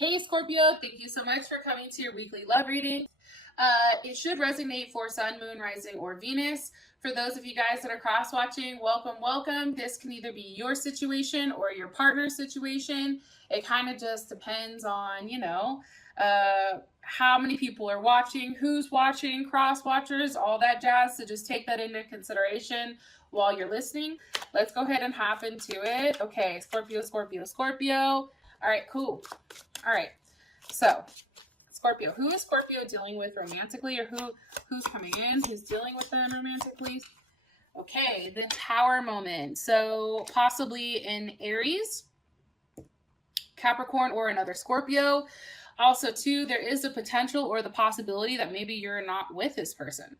Hey Scorpio, thank you so much for coming to your weekly love reading. It should resonate for Sun, Moon, Rising, or Venus. For those of you guys that are cross-watching, welcome, welcome. This can either be your situation or your partner's situation. It kind of just depends on, how many people are watching, who's watching, cross-watchers, all that jazz. So just take that into consideration while you're listening. Let's go ahead and hop into it. Okay, Scorpio, Scorpio, Scorpio. All right, cool. All right, so Scorpio, who is Scorpio dealing with romantically, or who's coming in, who's dealing with them romantically? Okay, the Tower moment. So possibly an Aries, Capricorn, or another Scorpio. Also, too, there is a potential or the possibility that maybe you're not with this person.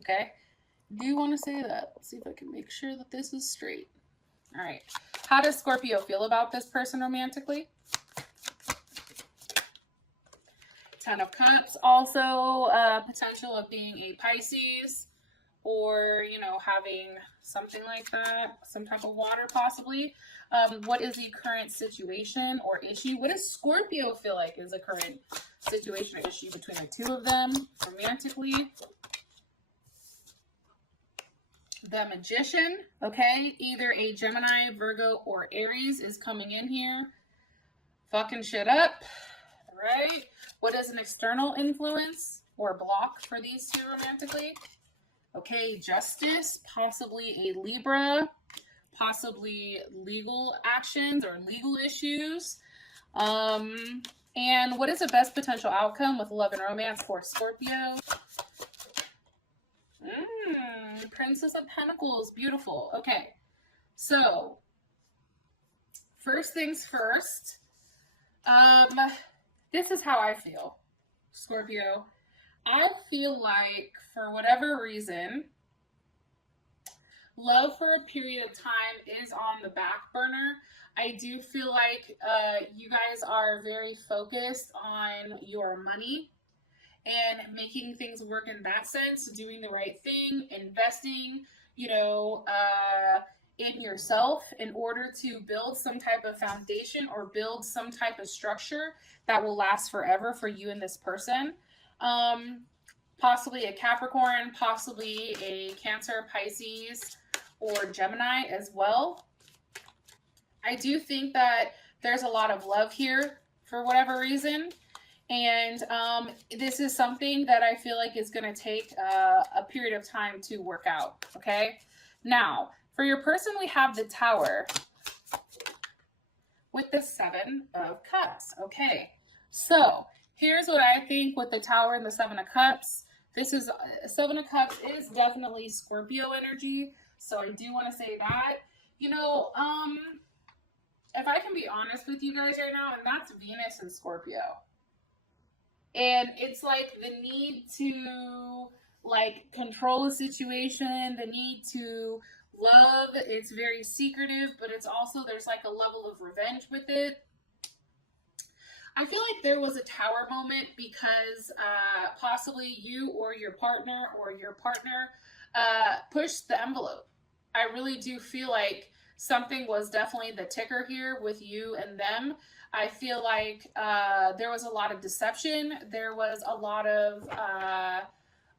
Okay, do you want to say that? Let's see if I can make sure that this is straight. All right, how does Scorpio feel about this person romantically? Ten of Cups, also potential of being a Pisces, or, having something like that, some type of water possibly. What is the current situation or issue? What does Scorpio feel like is a current situation or issue between the two of them romantically? The Magician, okay? Either a Gemini, Virgo, or Aries is coming in here. Fucking shit up, right? What is an external influence or block for these two romantically? Okay, Justice, possibly a Libra, possibly legal actions or legal issues. And what is the best potential outcome with love and romance for Scorpio? Princess of Pentacles, beautiful. Okay, so first things first. This is how I feel, Scorpio. I feel like, for whatever reason, love for a period of time is on the back burner. I do feel like you guys are very focused on your money and making things work in that sense, doing the right thing, investing, in yourself in order to build some type of foundation or build some type of structure that will last forever for you and this person. Possibly a Capricorn, possibly a Cancer, Pisces, or Gemini as well. I do think that there's a lot of love here for whatever reason. And this is something that I feel like is going to take a period of time to work out. Okay. Now, for your person, we have the Tower with the Seven of Cups. Okay. So here's what I think with the Tower and the Seven of Cups. This is Seven of Cups is definitely Scorpio energy. So I do want to say that, if I can be honest with you guys right now, and that's Venus and Scorpio. And it's like the need to control a situation, the need to love. It's very secretive, but it's also, there's like a level of revenge with it. I feel like there was a Tower moment because possibly you or your partner pushed the envelope. I really do feel like something was definitely the ticker here with you and them. I feel like there was a lot of deception. There was a lot of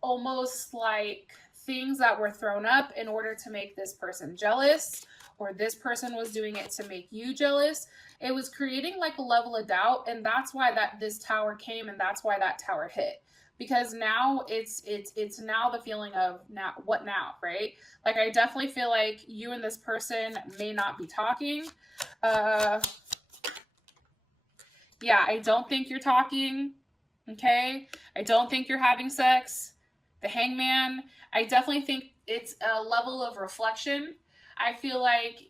almost like things that were thrown up in order to make this person jealous, or this person was doing it to make you jealous. It was creating like a level of doubt, and that's why this Tower came, and that's why that Tower hit. Because now it's now the feeling of now, what now, right? Like, I definitely feel like you and this person may not be talking. Yeah, I don't think you're talking, okay? I don't think you're having sex. The Hangman, I definitely think it's a level of reflection. I feel like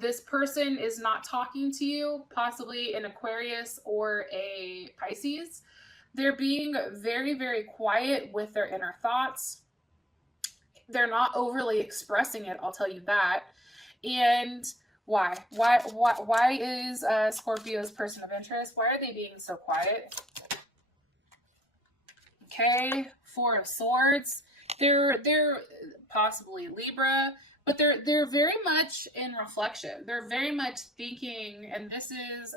this person is not talking to you, possibly an Aquarius or a Pisces. They're being very, very quiet with their inner thoughts. They're not overly expressing it, I'll tell you that. And why? Why is Scorpio's person of interest? Why are they being so quiet? Okay, Four of Swords. They're possibly Libra, but they're very much in reflection. They're very much thinking, and this is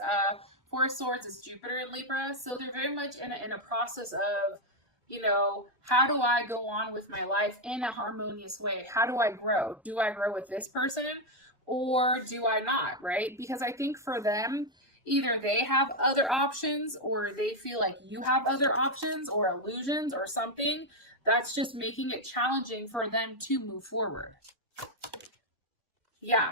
Four of Swords is Jupiter in Libra. So they're very much in a process of, you know, how do I go on with my life in a harmonious way? How do I grow? Do I grow with this person or do I not, right? Because I think for them, either they have other options or they feel like you have other options or illusions or something that's just making it challenging for them to move forward. Yeah.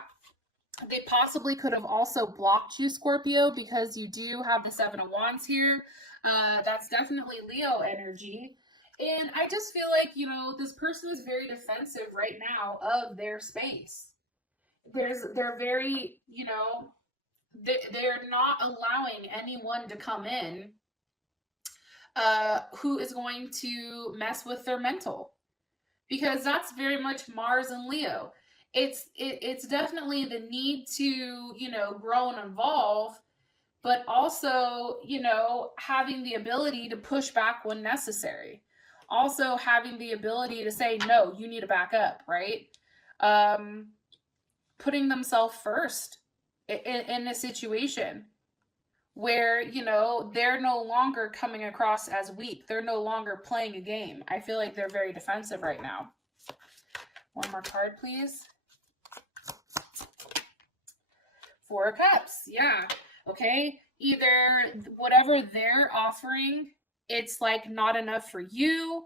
They possibly could have also blocked you, Scorpio, because you do have the Seven of Wands here. That's definitely Leo energy. And I just feel like, you know, this person is very defensive right now of their space. They're very, you know, they're not allowing anyone to come in who is going to mess with their mental. Because that's very much Mars and Leo. It's definitely the need to, you know, grow and evolve, but also, you know, having the ability to push back when necessary. Also having the ability to say, no, you need to back up, right? Putting themselves first in a situation where, you know, they're no longer coming across as weak. They're no longer playing a game. I feel like they're very defensive right now. One more card, please. Four of Cups. Yeah. Okay. Either whatever they're offering, it's like not enough for you,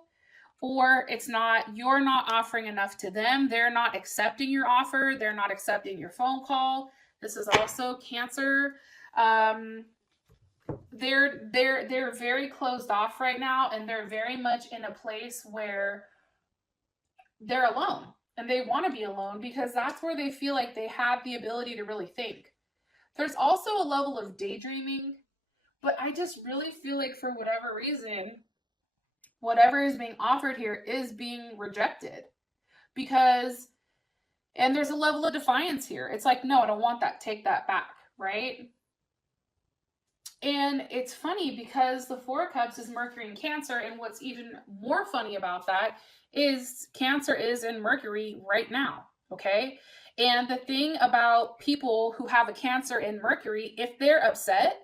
or it's not, you're not offering enough to them. They're not accepting your offer. They're not accepting your phone call. This is also Cancer. They're very closed off right now, and they're very much in a place where they're alone. And they want to be alone because that's where they feel like they have the ability to really think. There's also a level of daydreaming, but I just really feel like for whatever reason, whatever is being offered here is being rejected. Because, and there's a level of defiance here. It's like, no, I don't want that. Take that back, right? And it's funny because the Four of Cups is Mercury in Cancer, and what's even more funny about that is Cancer is in Mercury right now, okay? And the thing about people who have a Cancer in Mercury, if they're upset,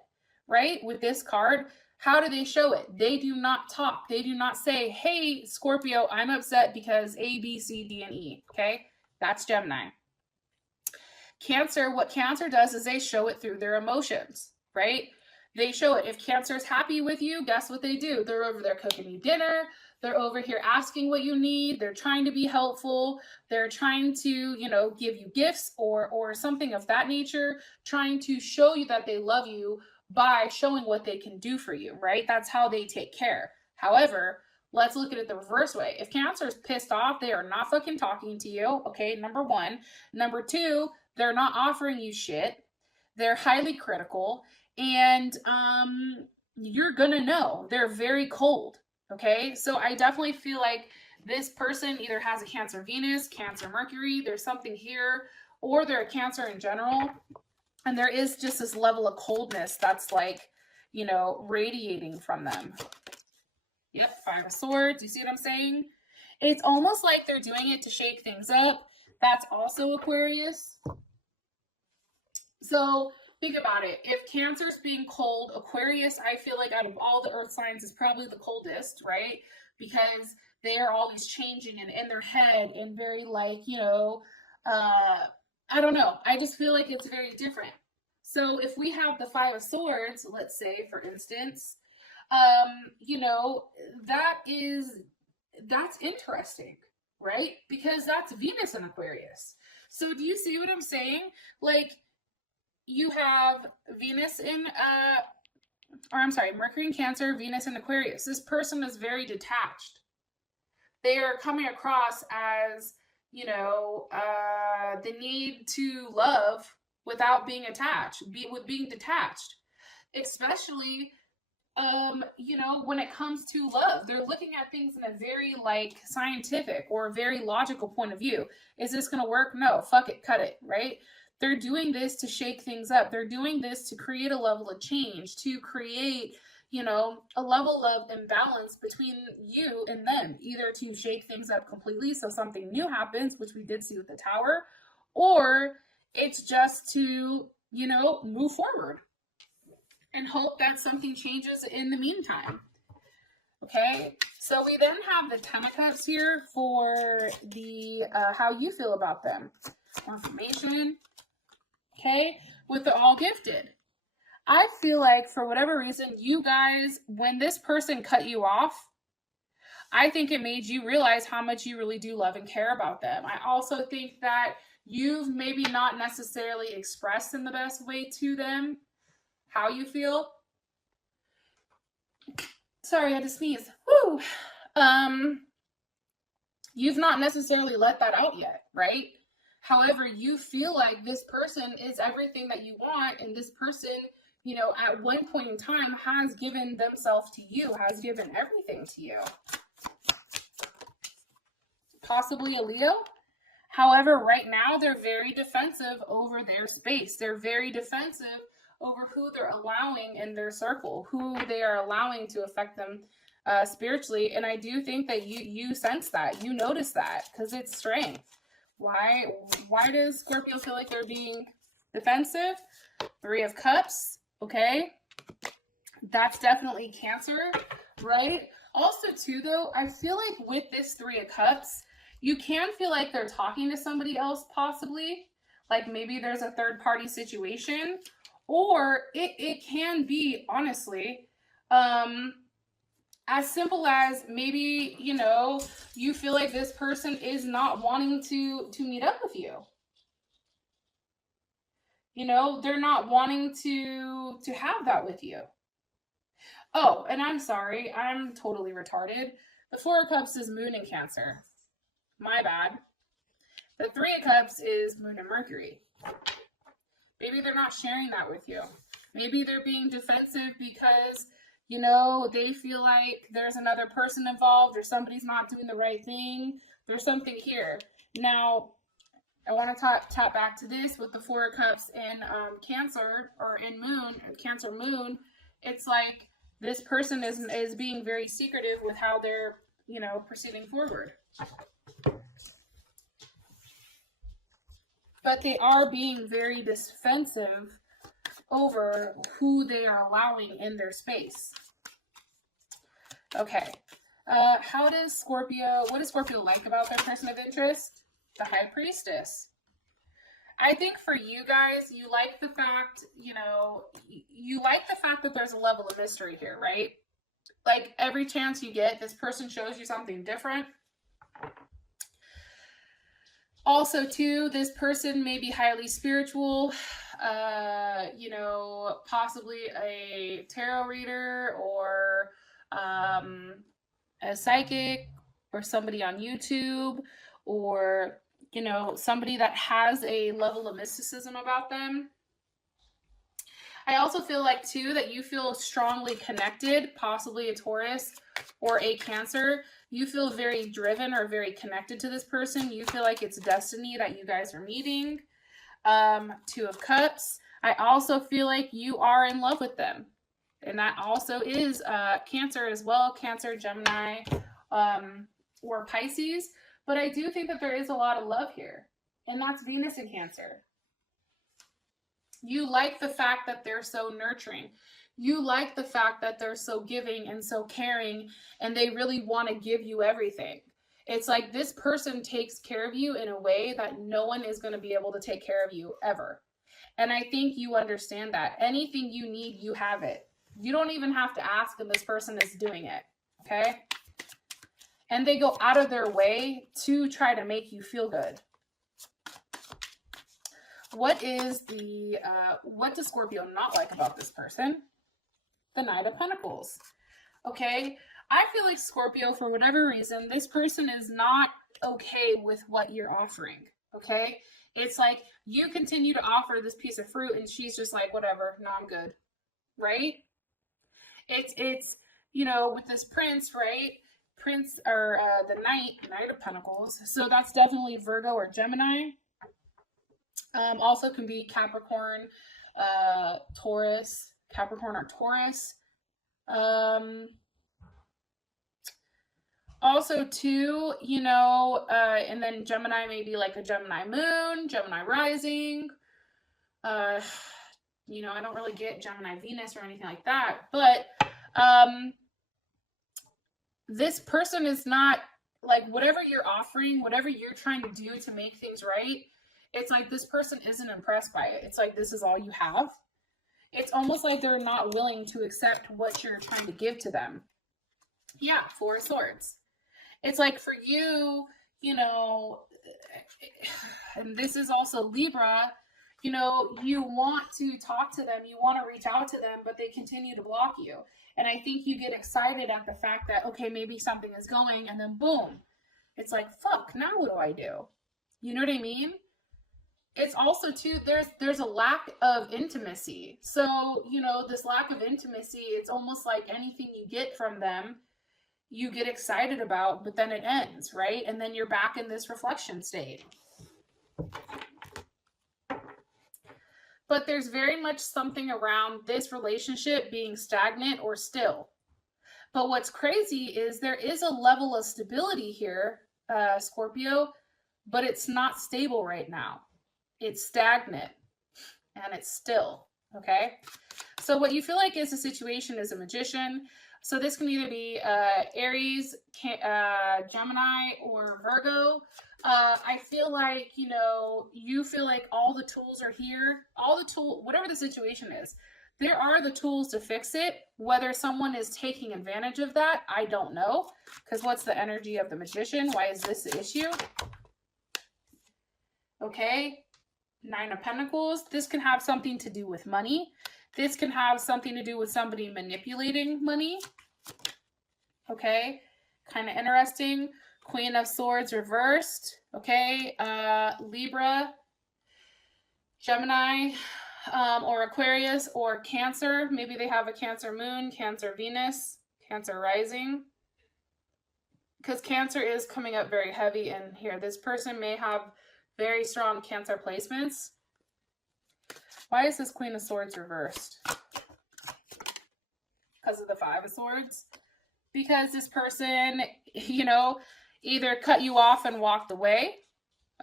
right, with this card, how do they show it? They do not talk. They do not say, hey, Scorpio, I'm upset because A, B, C, D, and E, okay? That's Gemini. Cancer, what Cancer does is they show it through their emotions, right? They show it. If Cancer is happy with you, guess what they do? They're over there cooking you dinner. They're over here asking what you need. They're trying to be helpful. They're trying to, you know, give you gifts or something of that nature, trying to show you that they love you by showing what they can do for you, right? That's how they take care. However, let's look at it the reverse way. If Cancer is pissed off, they are not fucking talking to you, okay? Number one. Number two, they're not offering you shit. They're highly critical. And you're gonna know. They're very cold, okay? So I definitely feel like this person either has a Cancer Venus, Cancer Mercury, there's something here, or they're a Cancer in general. And there is just this level of coldness that's like, you know, radiating from them. Yep, Five of Swords. You see what I'm saying? It's almost like they're doing it to shake things up. That's also Aquarius. So think about it. If Cancer's being cold, Aquarius, I feel like out of all the earth signs is probably the coldest, right? Because they are always changing and in their head and very like, you know, I don't know. I just feel like it's very different. So if we have the Five of Swords, let's say, for instance, you know, that's interesting, right? Because that's Venus in Aquarius. So do you see what I'm saying? Like, you have Venus in, Mercury in Cancer, Venus in Aquarius. This person is very detached. They are coming across as, you know, the need to love without being attached, being detached. Especially, you know, when it comes to love, they're looking at things in a very, like, scientific or very logical point of view. Is this going to work? No, fuck it, cut it, right? They're doing this to shake things up. They're doing this to create a level of change, to create, you know, a level of imbalance between you and them, either to shake things up completely so something new happens, which we did see with the Tower, or it's just to, you know, move forward. and hope that something changes in the meantime. Okay, so we then have the 10 of Cups here for the how you feel about them. More information. Okay, with the all gifted. I feel like for whatever reason, you guys, when this person cut you off, I think it made you realize how much you really do love and care about them. I also think that you've maybe not necessarily expressed in the best way to them how you feel. Sorry, I had to sneeze. Woo! You've not necessarily let that out yet, right? However, you feel like this person is everything that you want, and this person, you know, at one point in time has given themselves to you, has given everything to you. Possibly a Leo. However, right now they're very defensive over their space. They're very defensive over who they're allowing in their circle, who they are allowing to affect them spiritually. And I do think that you sense that, you notice that, because it's strength. Why does Scorpio feel like they're being defensive? 3 of Cups, okay? That's definitely Cancer, right? Also, too, though, I feel like with this 3 of Cups, you can feel like they're talking to somebody else, possibly. Like maybe there's a third-party situation. Or it can be, honestly, as simple as maybe, you know, you feel like this person is not wanting to meet up with you. You know, they're not wanting to have that with you. Oh, and I'm sorry, I'm totally retarded. The 4 of Cups is Moon in Cancer. My bad. The 3 of Cups is Moon and Mercury. Maybe they're not sharing that with you. Maybe they're being defensive because, you know, they feel like there's another person involved or somebody's not doing the right thing. There's something here. Now, I want to tap back to this with the 4 of Cups in Cancer or in Moon, Cancer Moon. It's like this person is being very secretive with how they're, you know, proceeding forward. But they are being very defensive over who they are allowing in their space. Okay. What does Scorpio like about their person of interest? The High Priestess. I think for you guys, you like the fact, you know, you like the fact that there's a level of mystery here, right? Like every chance you get, this person shows you something different. Also, too, this person may be highly spiritual, you know, possibly a tarot reader or a psychic or somebody on YouTube or, you know, somebody that has a level of mysticism about them. I also feel like, too, that you feel strongly connected, possibly a Taurus or a Cancer. You feel very driven or very connected to this person. You feel like it's destiny that you guys are meeting. 2 of Cups. I also feel like you are in love with them. And that also is Cancer as well. Cancer, Gemini, or Pisces. But I do think that there is a lot of love here. And that's Venus in Cancer. You like the fact that they're so nurturing. You like the fact that they're so giving and so caring, and they really want to give you everything. It's like this person takes care of you in a way that no one is going to be able to take care of you ever. And I think you understand that. Anything you need, you have it. You don't even have to ask, and this person is doing it. Okay? And they go out of their way to try to make you feel good. What does Scorpio not like about this person? The Knight of Pentacles. Okay, I feel like Scorpio, for whatever reason, this person is not okay with what you're offering. Okay, it's like you continue to offer this piece of fruit, and she's just like, whatever, no, I'm good, right? It's you know, with this Prince, right? Prince or the Knight of Pentacles. So that's definitely Virgo or Gemini. Also can be Capricorn, Taurus. Capricorn or Taurus. Also, too, you know, and then Gemini may be like a Gemini moon, Gemini rising. You know, I don't really get Gemini Venus or anything like that, but this person is not, like, whatever you're offering, whatever you're trying to do to make things right, it's like this person isn't impressed by it. It's like, this is all you have. It's almost like they're not willing to accept what you're trying to give to them. Yeah, Four of Swords. It's like for you, you know, and this is also Libra, you know, you want to talk to them, you want to reach out to them, but they continue to block you. And I think you get excited at the fact that, okay, maybe something is going, and then boom, it's like, fuck, now what do I do? You know what I mean? It's also too, there's a lack of intimacy. So, you know, this lack of intimacy, it's almost like anything you get from them, you get excited about, but then it ends, right? And then you're back in this reflection state. But there's very much something around this relationship being stagnant or still. But what's crazy is there is a level of stability here, Scorpio, but it's not stable right now. It's stagnant and it's still, okay? So what you feel like is a situation is a Magician. So this can either be Aries, Gemini, or Virgo. I feel like, you know, you feel like all the tools are here. All the tools, whatever the situation is, there are the tools to fix it. Whether someone is taking advantage of that, I don't know. Because what's the energy of the Magician? Why is this the issue? Okay. Nine of Pentacles. This can have something to do with money. This can have something to do with somebody manipulating money. Okay. Kind of interesting. Queen of Swords reversed. Okay. Libra, Gemini, or Aquarius, or Cancer. Maybe they have a Cancer moon, Cancer Venus, Cancer rising. Because Cancer is coming up very heavy in here. This person may have very strong Cancer placements. Why is this Queen of Swords reversed? Because of the Five of Swords. Because this person, you know, either cut you off and walked away.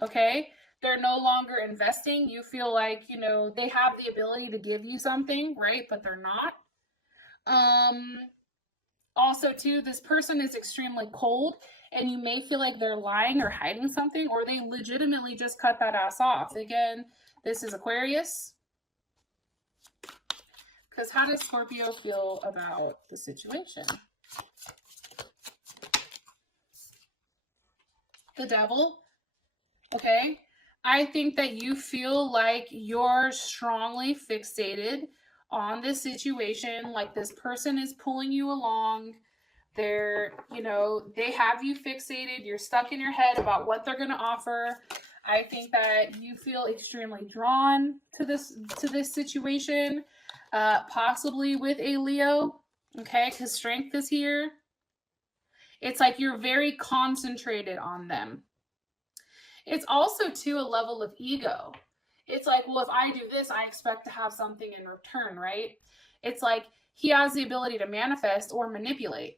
Okay. They're no longer investing. You feel like, you know, they have the ability to give you something, right? But they're not. Also, too, this person is extremely cold, and you may feel like they're lying or hiding something, or they legitimately just cut that ass off. Again, this is Aquarius. Because how does Scorpio feel about the situation? The Devil. Okay. I think that you feel like you're strongly fixated on this situation, like this person is pulling you along. They're, you know, they have you fixated. You're stuck in your head about what they're going to offer. I think that you feel extremely drawn to this situation, possibly with a Leo, okay, because Strength is here. It's like you're very concentrated on them. It's also, too, a level of ego. It's like, well, if I do this, I expect to have something in return, right? It's like he has the ability to manifest or manipulate,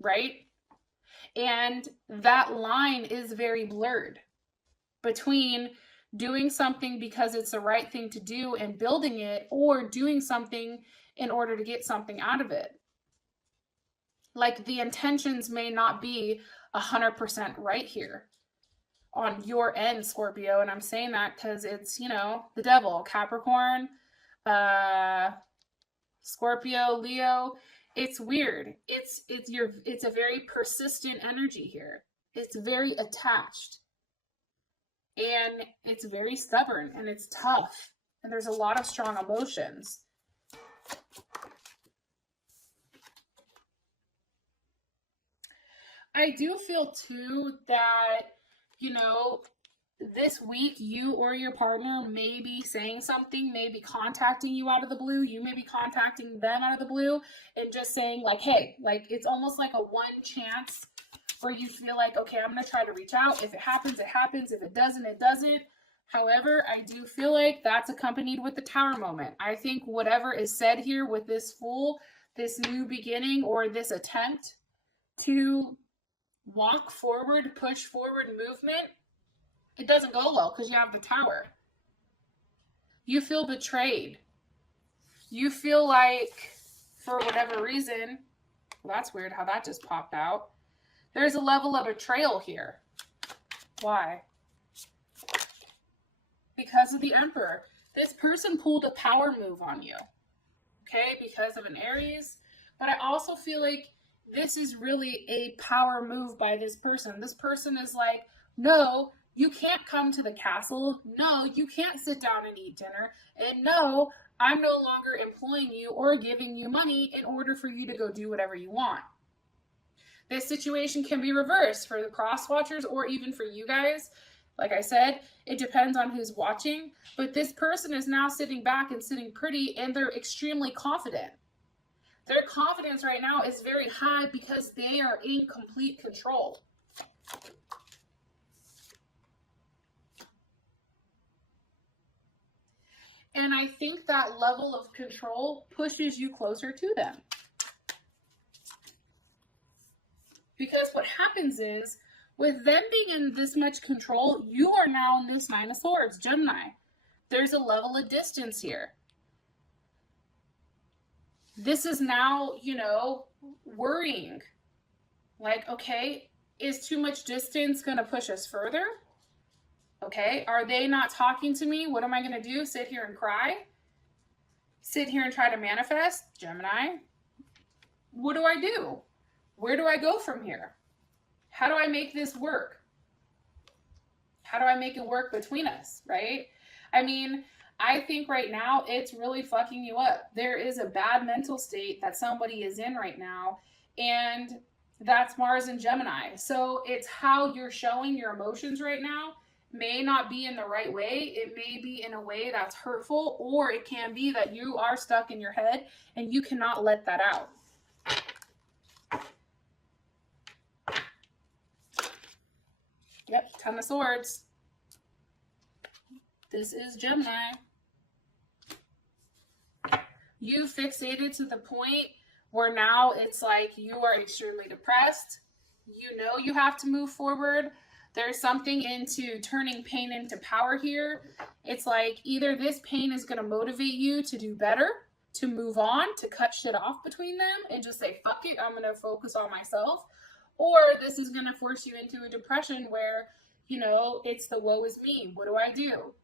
right? And that line is very blurred between doing something because it's the right thing to do and building it, or doing something in order to get something out of it. Like the intentions may not be 100% right here on your end, Scorpio. And I'm saying that because it's, you know, the Devil, Capricorn, Scorpio, Leo. It's weird. It's a very persistent energy here. It's very attached. And it's very stubborn, and it's tough. And there's a lot of strong emotions. I do feel too that, you know, this week you or your partner may be saying something, may be contacting you out of the blue. You may be contacting them out of the blue and just saying like, hey, like it's almost like a one chance where you feel like, okay, I'm going to try to reach out. If it happens, it happens. If it doesn't, it doesn't. However, I do feel like that's accompanied with the Tower moment. I think whatever is said here with this Fool, this new beginning, or this attempt to walk forward, push forward movement, it doesn't go well because you have the Tower. You feel betrayed. You feel like, for whatever reason, well, that's weird how that just popped out. There's a level of betrayal here. Why? Because of the Emperor. This person pulled a power move on you. Okay, because of an Aries. But I also feel like this is really a power move by this person. This person is like, no, you can't come to the castle. No, you can't sit down and eat dinner. And no, I'm no longer employing you or giving you money in order for you to go do whatever you want. This situation can be reversed for the cross watchers or even for you guys. Like I said, it depends on who's watching. But this person is now sitting back and sitting pretty, and they're extremely confident. Their confidence right now is very high because they are in complete control. And I think that level of control pushes you closer to them. Because what happens is, with them being in this much control, you are now in this Nine of Swords, Gemini. There's a level of distance here. This is now, you know, worrying. Like, okay, is too much distance going to push us further? Okay, are they not talking to me? What am I going to do? Sit here and cry? Sit here and try to manifest? Gemini. What do I do? Where do I go from here? How do I make this work? How do I make it work between us, right? I mean, I think right now it's really fucking you up. There is a bad mental state that somebody is in right now, and that's Mars and Gemini. So it's how you're showing your emotions right now may not be in the right way. It may be in a way that's hurtful, or it can be that you are stuck in your head and you cannot let that out. Yep, Ten of Swords. This is Gemini. You fixated to the point where now it's like you are extremely depressed. You know you have to move forward. There's something into turning pain into power here. It's like either this pain is going to motivate you to do better, to move on, to cut shit off between them and just say, fuck it, I'm going to focus on myself. Or this is going to force you into a depression where, you know, it's the woe is me. What do I do?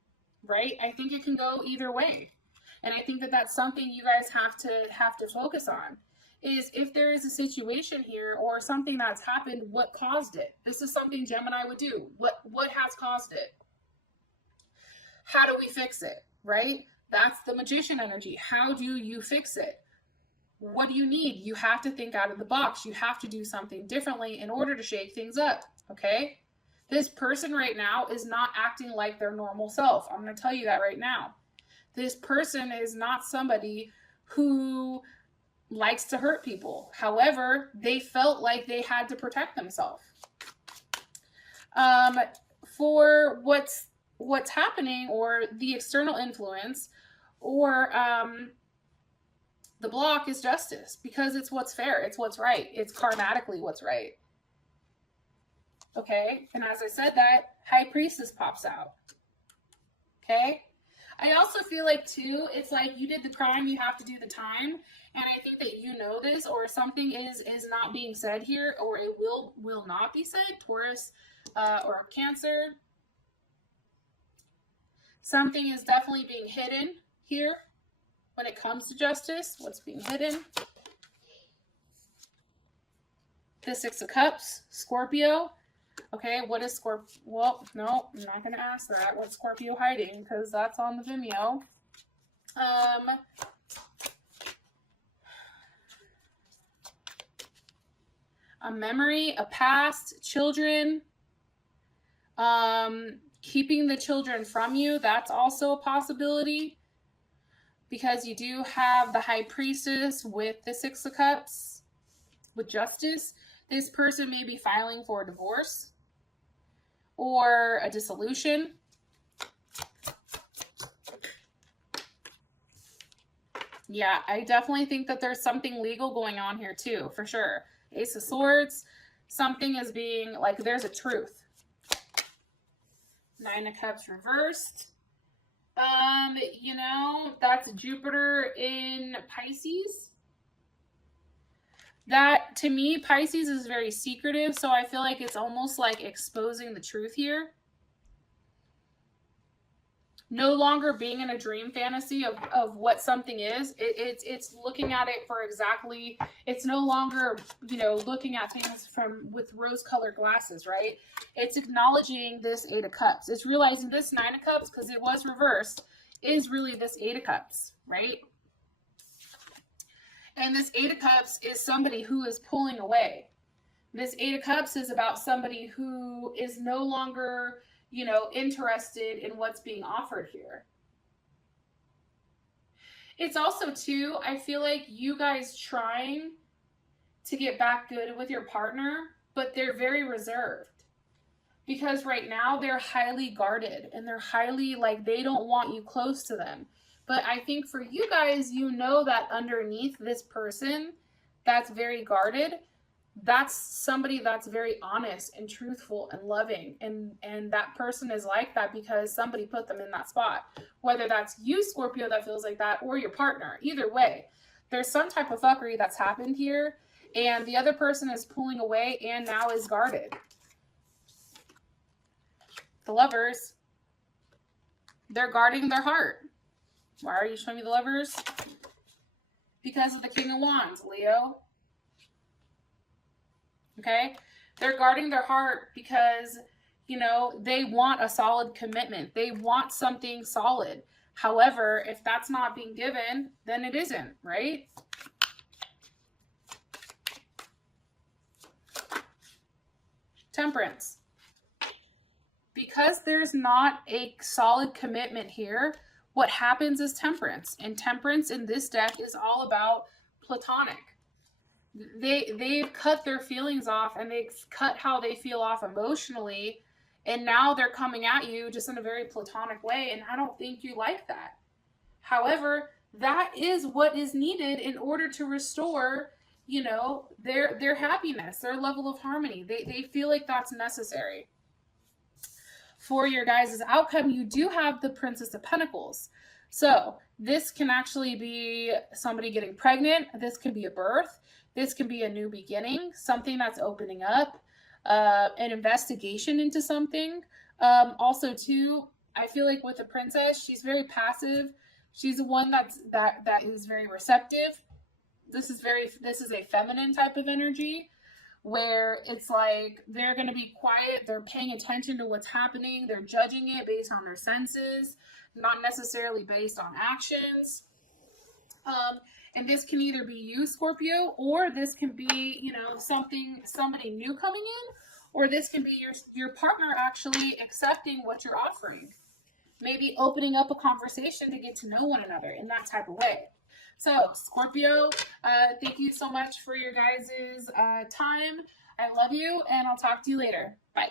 Right? I think it can go either way. And I think that that's something you guys have to focus on. Is if there is a situation here or something that's happened, what caused it? This is something Gemini would do. What has caused it? How do we fix it? Right? That's the Magician energy. How do you fix it? What do you need? You have to think out of the box. You have to do something differently in order to shake things up. Okay? This person right now is not acting like their normal self. I'm going to tell you that right now. This person is not somebody who likes to hurt people. However, they felt like they had to protect themselves. For what's happening, or the external influence, or the block is justice, because it's what's fair, it's what's right, it's karmatically what's right. Okay, and as I said that, High Priestess pops out. Okay, I also feel like too, it's like you did the crime, you have to do the time. And I think that you know this, or something is not being said here, or it will not be said, Taurus or Cancer. Something is definitely being hidden here when it comes to justice. What's being hidden? The Six of Cups, Scorpio. Okay, what is Scorpio? Well, no, I'm not going to ask that. What's Scorpio hiding? Because that's on the Vimeo. A memory, a past, children, keeping the children from you. That's also a possibility, because you do have the High Priestess with the Six of Cups, with justice. This person may be filing for a divorce or a dissolution. Yeah, I definitely think that there's something legal going on here too, for sure. Ace of Swords, something is being, like, there's a truth. Nine of Cups reversed. You know, that's Jupiter in Pisces. That, to me, Pisces is very secretive, so I feel like it's almost like exposing the truth here. No longer being in a dream fantasy of what something is. It's looking at it for exactly, it's no longer, you know, looking at things with rose-colored glasses, right? It's acknowledging this Eight of Cups. It's realizing this Nine of Cups, because it was reversed, is really this Eight of Cups, right? And this Eight of Cups is somebody who is pulling away. This Eight of Cups is about somebody who is no longer, you know, interested in what's being offered here. It's also, too, I feel like you guys trying to get back good with your partner, but they're very reserved. Because right now they're highly guarded and they're highly, like, they don't want you close to them. But I think for you guys, you know that underneath this person that's very guarded, that's somebody that's very honest and truthful and loving, and that person is like that because somebody put them in that spot, whether that's you, Scorpio, that feels like that, or your partner. Either way, there's some type of fuckery that's happened here, and the other person is pulling away and now is guarded. The Lovers, they're guarding their heart. Why are you showing me the Lovers? Because of the King of Wands, Leo. Okay, they're guarding their heart because, you know, they want a solid commitment. They want something solid. However, if that's not being given, then it isn't, right? Temperance. Because there's not a solid commitment here, what happens is temperance. And temperance in this deck is all about platonic. They've cut their feelings off, and they've cut how they feel off emotionally, and now they're coming at you just in a very platonic way, and I don't think you like that. However, that is what is needed in order to restore, you know, their happiness, their level of harmony. They feel like that's necessary. For your guys' outcome, you do have the Princess of Pentacles. So this can actually be somebody getting pregnant. This could be a birth. This can be a new beginning, something that's opening up, an investigation into something. Also, too, I feel like with the princess, she's very passive. She's the one that is very receptive. This is a feminine type of energy, where it's like they're going to be quiet. They're paying attention to what's happening. They're judging it based on their senses, not necessarily based on actions. And this can either be you, Scorpio, or this can be, you know, somebody new coming in, or this can be your partner actually accepting what you're offering. Maybe opening up a conversation to get to know one another in that type of way. So, Scorpio, thank you so much for your guys' time. I love you, and I'll talk to you later. Bye.